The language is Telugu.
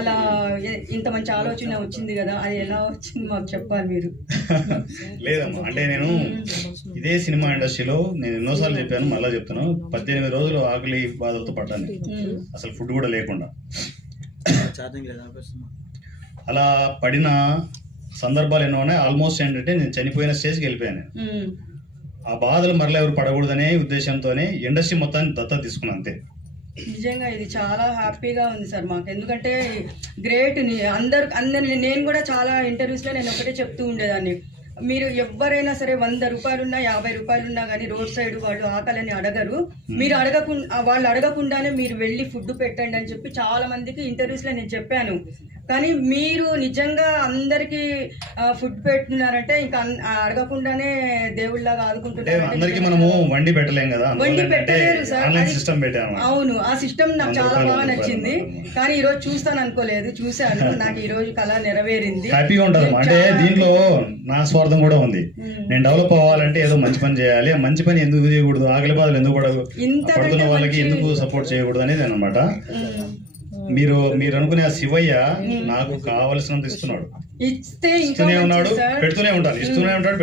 అలా ఇంత మంచి ఆలోచన వచ్చింది కదా, అది ఎలా వచ్చింది మాకు చెప్పాలి మీరు. లేదమ్మా, అంటే నేను ఇదే సినిమా ఇండస్ట్రీలో నేను ఎన్నోసార్లు చెప్పాను, మళ్ళీ చెప్తాను, 18 రోజులు ఆకలి బాధలతో పడ్డాను, అసలు ఫుడ్ కూడా లేకుండా. అలా పడిన సందర్భాలు ఎన్నో ఉన్నాయి. ఆల్మోస్ట్ ఏంటంటే నేను చనిపోయిన స్టేజ్కి వెళ్ళిపోయాను. ఆ బాధలు మరలా ఎవరు పడకూడదనే ఉద్దేశంతోనే ఇండస్ట్రీ మొత్తాన్ని దత్తత తీసుకున్నాను అంతే. నిజంగా ఇది చాలా హ్యాపీగా ఉంది సార్ మాకు, ఎందుకంటే గ్రేట్. అందరిని నేను కూడా చాలా ఇంటర్వ్యూస్లో నేను ఒకటే చెప్తూ ఉండేదాన్ని, మీరు ఎవరైనా సరే 100 రూపాయలున్నా 50 రూపాయలున్నా కానీ రోడ్ సైడ్ వాళ్ళు ఆకలిని అడగరు, మీరు వాళ్ళు అడగకుండానే మీరు వెళ్ళి ఫుడ్ పెట్టండి అని చెప్పి చాలా మందికి ఇంటర్వ్యూస్లో నేను చెప్పాను. కానీ మీరు నిజంగా అందరికి ఫుడ్ పెడుతున్నారంటే ఇంకా అడగకుండానే దేవుళ్ళగా ఆదుకుంటున్నారు. అందరికి మనము వండి పెట్టలేం కదా, వండి పెట్టలేరు సార్. అవును, ఆ సిస్టమ్ నాకు చాలా బాగా నచ్చింది. కానీ ఈ రోజు చూస్తాను అనుకోలేదు, చూశాను, నాకు ఈ రోజు కళ నెరవేరింది. హ్యాపీగా ఉంటుంది. అంటే దీంట్లో నా స్వార్థం కూడా ఉంది. నేను డెవలప్ అవ్వాలంటే ఏదో మంచి పని చేయాలి, ఆ మంచి పని ఎందుకు చేయకూడదు, ఆకలి బాధలు ఎందుకు కూడా పడుతున్న వాళ్ళకి ఎందుకు సపోర్ట్ చేయకూడదు అనేది అనమాట. మీరు అనుకునే ఆ శివయ్య నాకు కావలసినంత ఇస్తున్నాడు, ఇస్తూనే ఉన్నాడు, పెడుతూనే ఉంటాడు, ఇస్తూనే ఉంటాడు.